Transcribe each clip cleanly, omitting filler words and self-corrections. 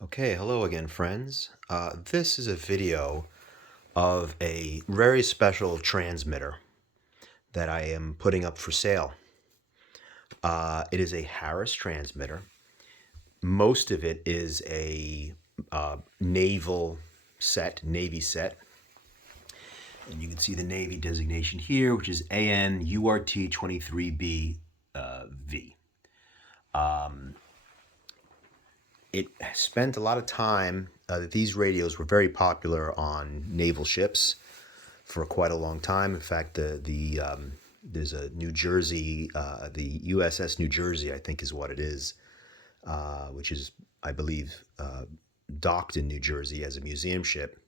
Okay, hello again, friends. This is a video of a very special transmitter that I am putting up for sale. It is a Harris transmitter. Most of it is a naval set, Navy set. And you can see the Navy designation here, which is AN URT-23B V. It spent a lot of time. These radios were very popular on naval ships for quite a long time. In fact, there's a New Jersey, the USS New Jersey, I think is what it is, which is, I believe, docked in New Jersey as a museum ship.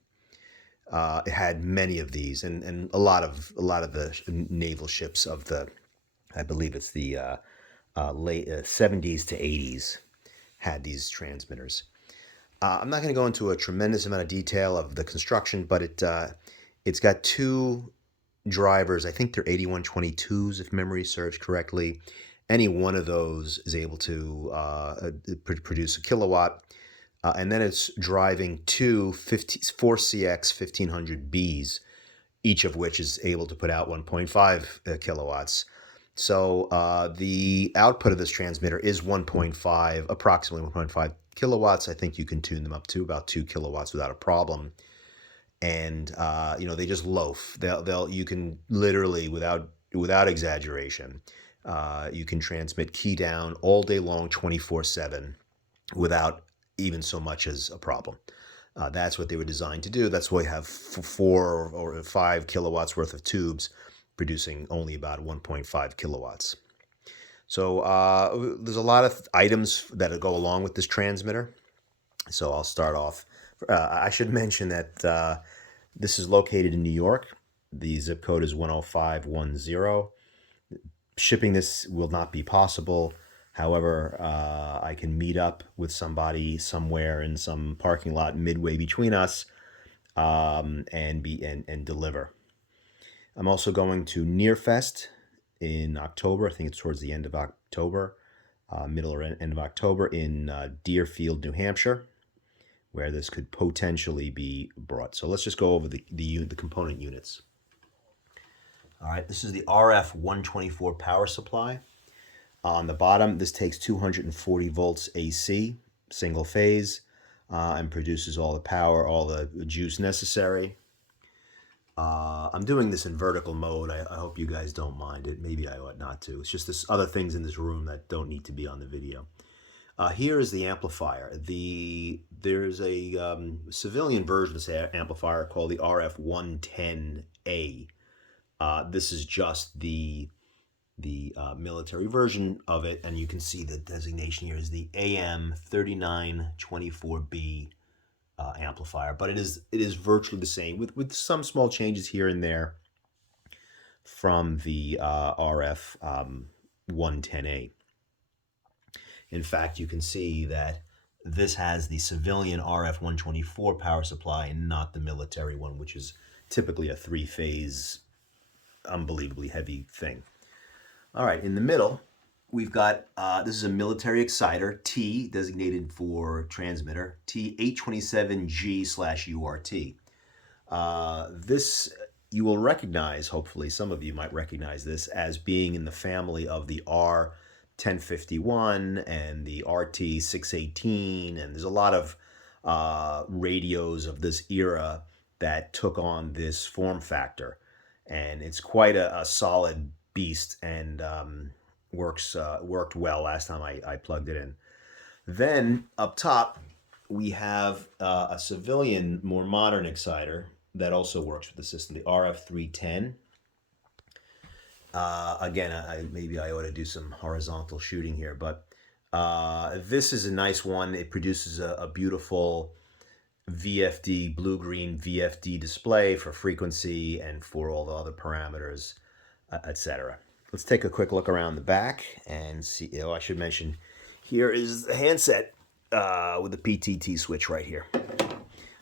It had many of these, and a lot of the naval ships of the, I believe it's the late 70s to 80s, had these transmitters. I'm not going to go into a tremendous amount of detail of the construction, but it's got two drivers. I think they're 8122s, if memory serves correctly. Any one of those is able to produce a kilowatt. And then it's driving two 4CX 1500Bs, each of which is able to put out 1.5 kilowatts. So the output of this transmitter is 1.5, approximately 1.5 kilowatts. I think you can tune them up to about 2 kilowatts without a problem. And they just loaf. You can literally, without exaggeration, you can transmit key down all day long, 24/7, without even so much as a problem. That's what they were designed to do. That's why we have 4 or 5 kilowatts worth of tubes producing only about 1.5 kilowatts. So there's a lot of items that go along with this transmitter. So I'll start off. I should mention that this is located in New York. The zip code is 10510. Shipping this will not be possible. However, I can meet up with somebody somewhere in some parking lot midway between us, and deliver. I'm also going to Nearfest in October. I think it's towards the end of October, middle or end of October, in Deerfield, New Hampshire, where this could potentially be brought. So let's just go over the component units. All right, this is the RF-124 power supply. On the bottom, this takes 240 volts AC, single phase, and produces all the power, all the juice necessary. I'm doing this in vertical mode. I hope you guys don't mind it. Maybe I ought not to. It's just there's other things in this room that don't need to be on the video. Here is the amplifier. There's a civilian version of this amplifier called the RF-110A. This is just the military version of it, and you can see the designation here is the AM3924B amplifier, but it is virtually the same with some small changes here and there from the RF 110A. In fact, you can see that this has the civilian RF 124 power supply and not the military one, which is typically a three-phase, unbelievably heavy thing. All right, in the middle, we've got, this is a military exciter, T, designated for transmitter, T827G/URT. This, you will recognize, hopefully, some of you might recognize this as being in the family of the R1051 and the RT618, and there's a lot of radios of this era that took on this form factor. And it's quite a solid beast, and worked well last time I plugged it in. Then up top, we have a civilian, more modern exciter that also works with the system, the RF310. Again, maybe I ought to do some horizontal shooting here, but this is a nice one. It produces a beautiful VFD, blue-green VFD display for frequency and for all the other parameters, etc. Let's take a quick look around the back and see. I should mention, here is the handset with the PTT switch right here.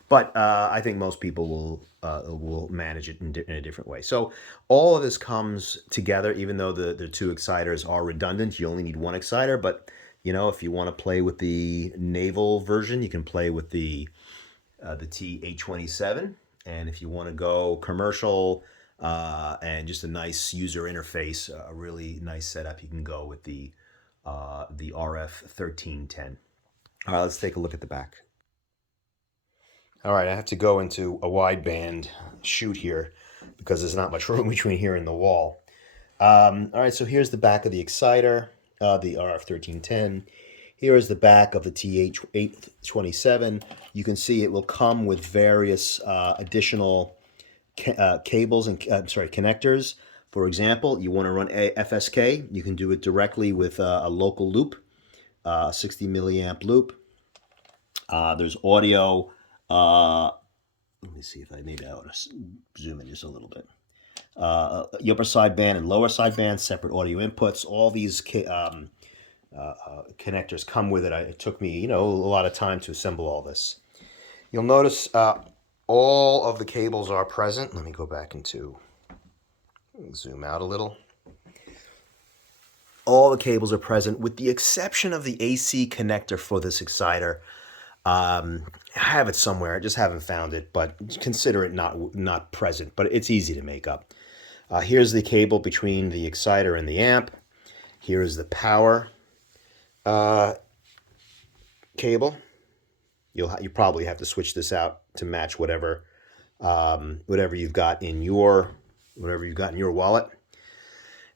But I think most people will manage it in a different way. So all of this comes together, even though the two exciters are redundant. You only need one exciter, but You know, if you want to play with the naval version, you can play with the T827. And if you want to go commercial and just a nice user interface, a really nice setup, you can go with the RF1310. All right, let's take a look at the back. All right, I have to go into a wideband shoot here because there's not much room between here and the wall. All right, so here's the back of the exciter, the RF1310. Here is the back of the TH827. You can see it will come with various additional cables and connectors. For example, you want to run a FSK, you can do it directly with a local loop, 60 milliamp loop. There's audio. Let me see if I maybe I ought to zoom in just a little bit. The upper sideband and lower sideband, separate audio inputs. All these connectors come with it. It took me, a lot of time to assemble all this. You'll notice all of the cables are present. Let me go back into, zoom out a little. All the cables are present with the exception of the AC connector for this exciter. I have it somewhere. I just haven't found it, but consider it not present, but it's easy to make up. Here's the cable between the exciter and the amp. Here is the power cable. You probably have to switch this out to match whatever you've got in your wallet.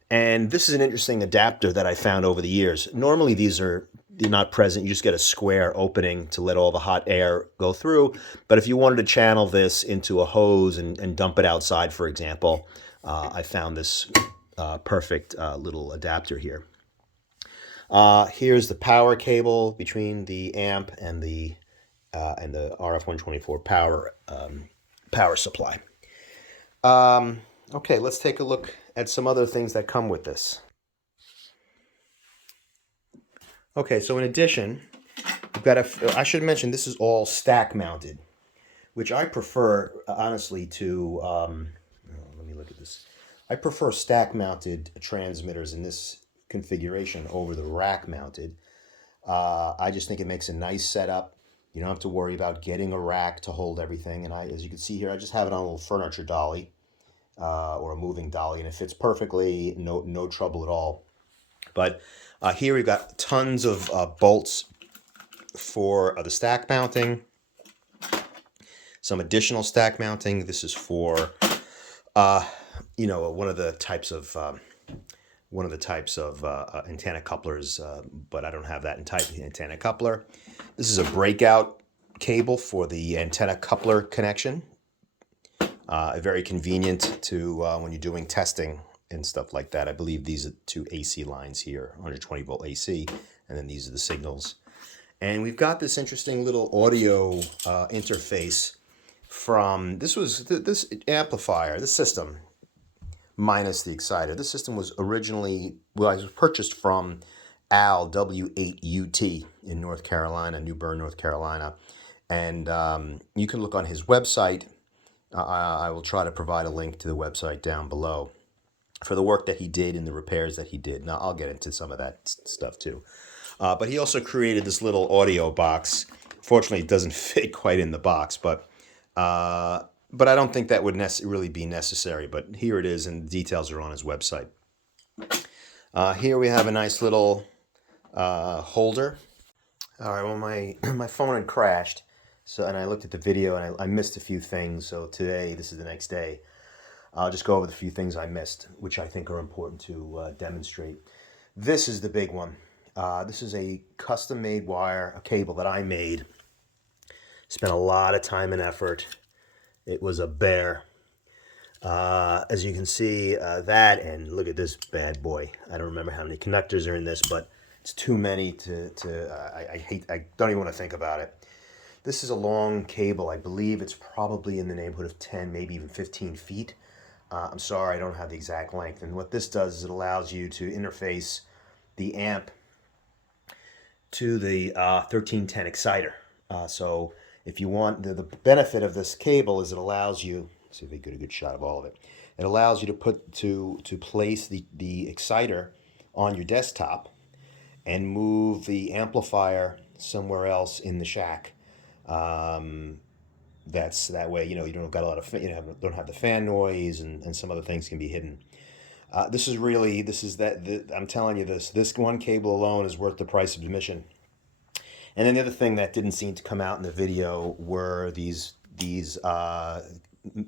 And this is an interesting adapter that I found over the years. Normally they're not present. You just get a square opening to let all the hot air go through. But if you wanted to channel this into a hose and dump it outside, for example, I found this perfect little adapter here. Here's the power cable between the amp and the RF124 power supply. Okay, let's take a look at some other things that come with this. Okay, so in addition, we've got I should mention this is all stack mounted, which I prefer, honestly, to, let me look at this. I prefer stack mounted transmitters in this configuration over the rack mounted. I just think it makes a nice setup. You don't have to worry about getting a rack to hold everything. And as you can see here, I just have it on a little furniture dolly or a moving dolly, and it fits perfectly, no trouble at all. But here we've got tons of bolts for the stack mounting. Some additional stack mounting. This is for one of the types of antenna couplers, but I don't have that type of antenna coupler. This is a breakout cable for the antenna coupler connection. Very convenient to when you're doing testing and stuff like that. I believe these are two AC lines here, 120 volt AC, and then these are the signals. And we've got this interesting little audio interface from, this amplifier, this system, minus the exciter. This system was originally, it was purchased from Al, W8UT in North Carolina, New Bern, North Carolina. And you can look on his website. I will try to provide a link to the website down below for the work that he did and the repairs that he did. Now, I'll get into some of that stuff too. But he also created this little audio box. Fortunately, it doesn't fit quite in the box, but I don't think that would really be necessary. But here it is, and the details are on his website. Here we have a nice little holder. All right, well, my phone had crashed. And I looked at the video and I missed a few things. So today, this is the next day, I'll just go over the few things I missed, which I think are important to demonstrate. This is the big one. This is a custom-made wire, a cable that I made. Spent a lot of time and effort. It was a bear. As you can see, that, and look at this bad boy. I don't remember how many connectors are in this, but it's too many I don't even want to think about it. This is a long cable. I believe it's probably in the neighborhood of 10, maybe even 15 feet. I'm sorry, I don't have the exact length. And what this does is it allows you to interface the amp to the 1310 exciter. So if you want, the benefit of this cable is it allows you, let's see if we get a good shot of all of it. It allows you to place the exciter on your desktop. and move the amplifier somewhere else in the shack. Um, that's that way, you know, you don't got a lot of, don't have the fan noise, and some other things can be hidden. This is really, this is that, I'm telling you this one cable alone is worth the price of admission. And then the other thing that didn't seem to come out in the video were these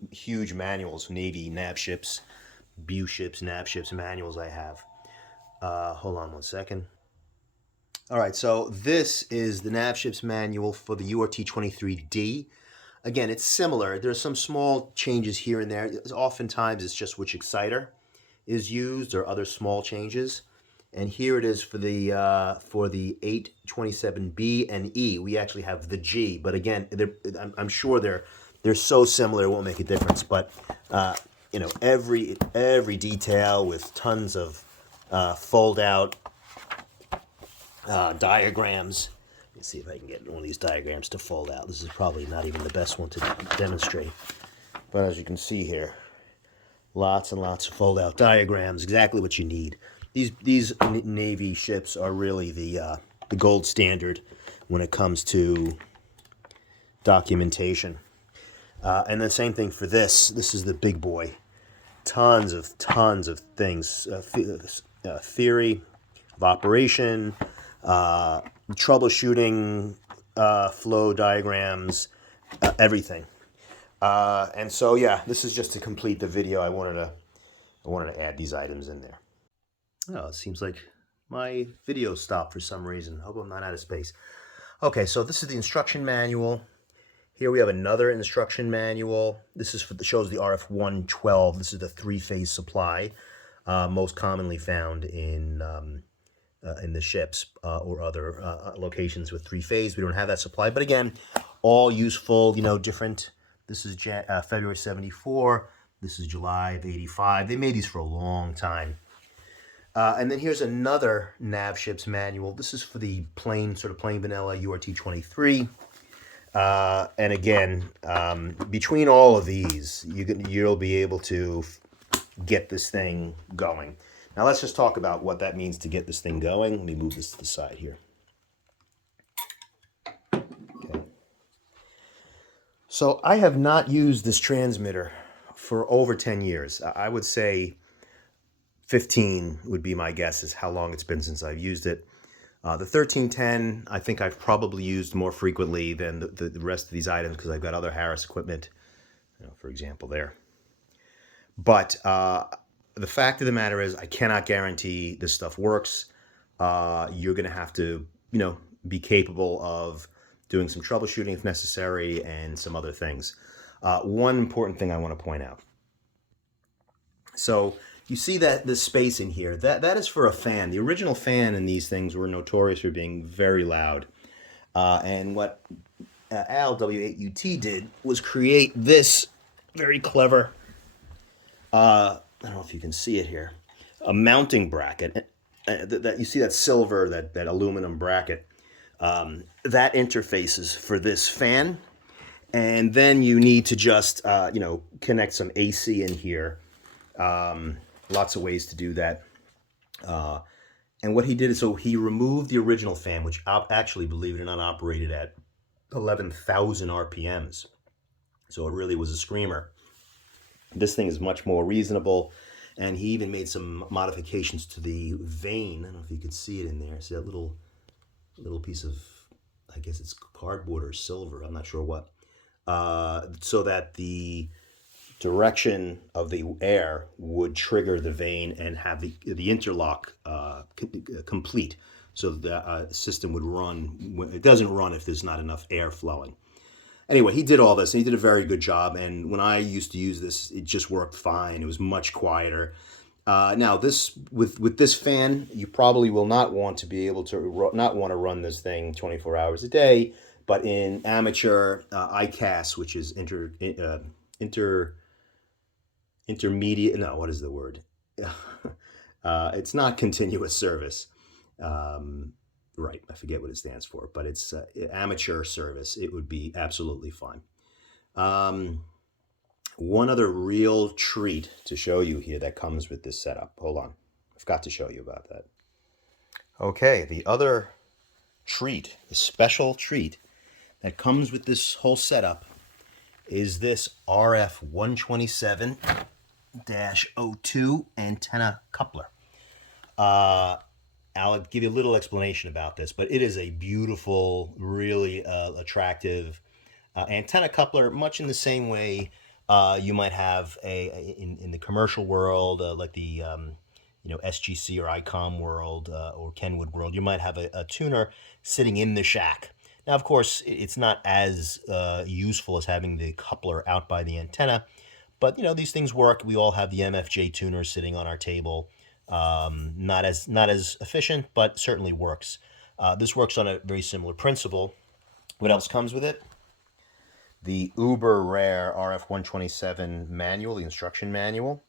huge manuals, Navy nav ships, BU ships, nav ships manuals I have. Hold on one second. All right, so this is the nav ships manual for the URT-23D. Again, it's similar. There's some small changes here and there. Oftentimes, it's just which exciter is used or other small changes. And here it is for the 827B and E. We actually have the G, but again, I'm sure they're so similar it won't make a difference. But you know, every detail with tons of fold out diagrams. Let's see if I can get one of these diagrams to fold out. This is probably not even the best one to demonstrate, but as you can see here, lots and lots of fold out diagrams, exactly what you need. These Navy ships are really the gold standard when it comes to documentation. And the same thing for this. This is the big boy. Tons of things. Theory of operation, troubleshooting, flow diagrams, everything. And so yeah, this is just to complete the video. I wanted to add these items in there. Oh, it seems like my video stopped for some reason. Hope I'm not out of space. Okay, so this is the instruction manual. Here we have another instruction manual. This is shows the RF-112. This is the three-phase supply, most commonly found in the ships or other locations with three-phase. We don't have that supply, but again, all useful. You know, different. This is February '74. This is July of '85. They made these for a long time. And then here's another nav ships manual. This is for the plain vanilla URT-23. And again, between all of these, you'll be able to get this thing going. Now let's just talk about what that means to get this thing going. Let me move this to the side here. Okay. So I have not used this transmitter for over 10 years. I would say 15 would be my guess is how long it's been since I've used it. The 1310, I think I've probably used more frequently than the rest of these items because I've got other Harris equipment, you know, for example, there. But the fact of the matter is I cannot guarantee this stuff works. You're going to have to, you know, be capable of doing some troubleshooting if necessary and some other things. One important thing I want to point out. So you see that this space in here, that is for a fan. The original fan in these things were notorious for being very loud. And what Al W8UT did was create this very clever, I don't know if you can see it here, a mounting bracket. That you see that silver, that aluminum bracket, that interfaces for this fan. And then you need to just, you know, connect some AC in here. Lots of ways to do that. And what he did is, so he removed the original fan, which actually, believe it or not, operated at 11,000 RPMs. So it really was a screamer. This thing is much more reasonable. And he even made some modifications to the vane. I don't know if you could see it in there. See that little piece of, I guess it's cardboard or silver. I'm not sure what. So that the direction of the air would trigger the vane and have the interlock complete, so the system would run. It doesn't run if there's not enough air flowing. Anyway, he did all this, and he did a very good job. And when I used to use this, it just worked fine. It was much quieter. Now, this with this fan, you probably will not want to be able to run this thing 24 hours a day. But in amateur ICAS, which is intermediate, no, what is the word? It's not continuous service. Right, I forget what it stands for, but it's amateur service. It would be absolutely fine. One other real treat to show you here that comes with this setup. Hold on, I forgot to show you about that. Okay, the other treat, the special treat that comes with this whole setup is this RF-127-02 antenna coupler. I'll give you a little explanation about this, but it is a beautiful, really attractive antenna coupler, much in the same way you might have in the commercial world, like the SGC or ICOM world or Kenwood world. You might have a tuner sitting in the shack. Now, of course, it's not as useful as having the coupler out by the antenna, but these things work. We all have the MFJ tuner sitting on our table. Not as efficient, but certainly works. This works on a very similar principle. What else comes with it? The uber rare RF-127 manual, the instruction manual,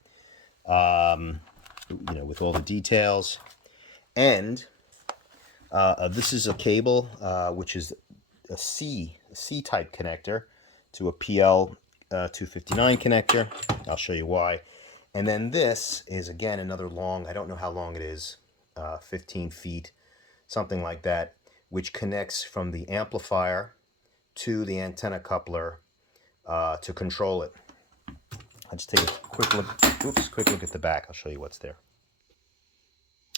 with all the details. And this is a cable, which is a C-type connector to a PL 259 connector. I'll show you why. And then this is, again, another long, I don't know how long it is, 15 feet, something like that, which connects from the amplifier to the antenna coupler to control it. I'll just take a quick look at the back. I'll show you what's there.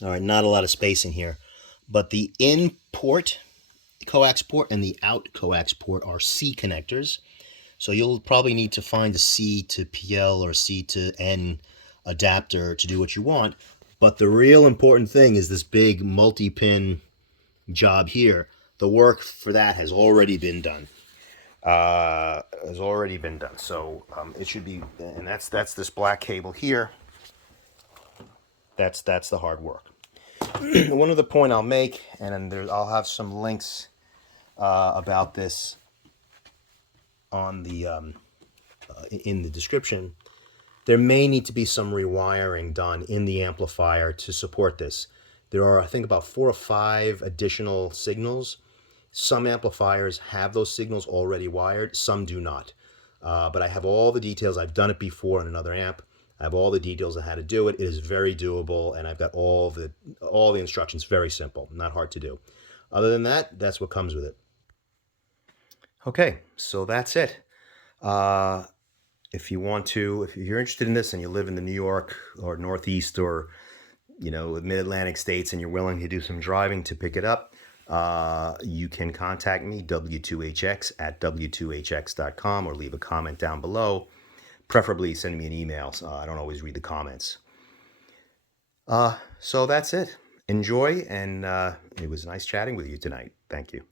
All right, not a lot of space in here, but the in port, coax port, and the out coax port are C connectors. So you'll probably need to find a C to PL or C to N adapter to do what you want. But the real important thing is this big multi-pin job here. The work for that has already been done. So it should be, and that's this black cable here. That's the hard work. One other point I'll make, and I'll have some links about this on the in the description. There may need to be some rewiring done in the amplifier to support this. There are, I think, about 4 or 5 additional signals. Some amplifiers have those signals already wired, some do not. But I have all the details. I've done it before on another amp. I have all the details on how to do it. It is very doable, and I've got all the instructions. Very simple, not hard to do. Other than that, that's what comes with it. Okay, so that's it. If you're interested in this and you live in the New York or Northeast or mid-Atlantic states and you're willing to do some driving to pick it up, you can contact me, w2hx@w2hx.com, or leave a comment down below. Preferably send me an email. I don't always read the comments. So that's it. Enjoy, and it was nice chatting with you tonight. Thank you.